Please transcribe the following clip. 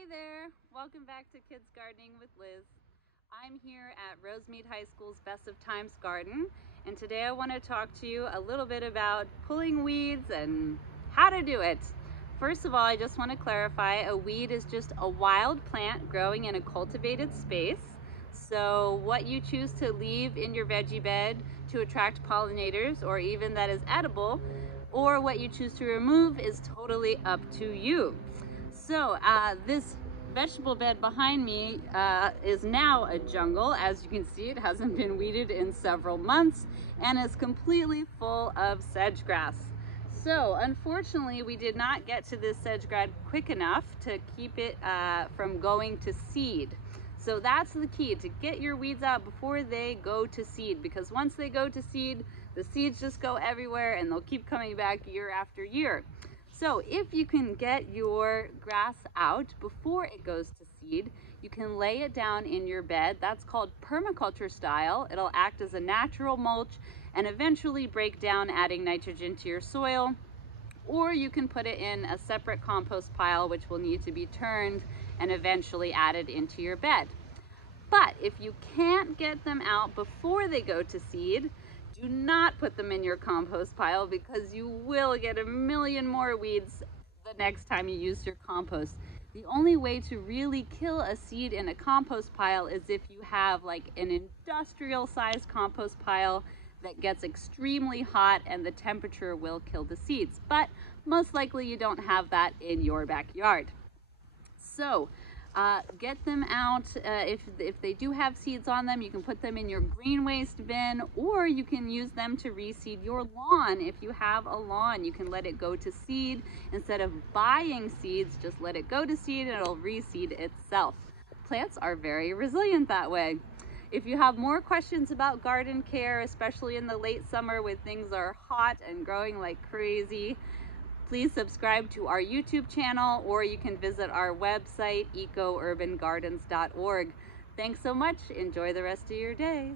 Hey there, welcome back to Kids Gardening with Liz. I'm here at Reseed High School's Best of Times Garden, and today I want to talk to you a little bit about pulling weeds and how to do it. First of all, I just want to clarify, a weed is just a wild plant growing in a cultivated space. So what you choose to leave in your veggie bed to attract pollinators, or even that is edible, or what you choose to remove is totally up to you. So this vegetable bed behind me is now a jungle. As you can see, it hasn't been weeded in several months and is completely full of sedge grass. So unfortunately, we did not get to this sedge grass quick enough to keep it from going to seed. So that's the key, to get your weeds out before they go to seed, because once they go to seed, the seeds just go everywhere and they'll keep coming back year after year. So if you can get your grass out before it goes to seed, you can lay it down in your bed. That's called permaculture style. It'll act as a natural mulch and eventually break down, adding nitrogen to your soil. Or you can put it in a separate compost pile, which will need to be turned and eventually added into your bed. But if you can't get them out before they go to seed, do not put them in your compost pile, because you will get a million more weeds the next time you use your compost. The only way to really kill a seed in a compost pile is if you have like an industrial sized compost pile that gets extremely hot and the temperature will kill the seeds. But most likely you don't have that in your backyard. So get them out. If they do have seeds on them, you can put them in your green waste bin, or you can use them to reseed your lawn. If you have a lawn, you can let it go to seed. Instead of buying seeds, just let it go to seed and it'll reseed itself. Plants are very resilient that way. If you have more questions about garden care, especially in the late summer when things are hot and growing like crazy, please subscribe to our YouTube channel, or you can visit our website, ecoUrbanGardens.org. Thanks so much. Enjoy the rest of your day.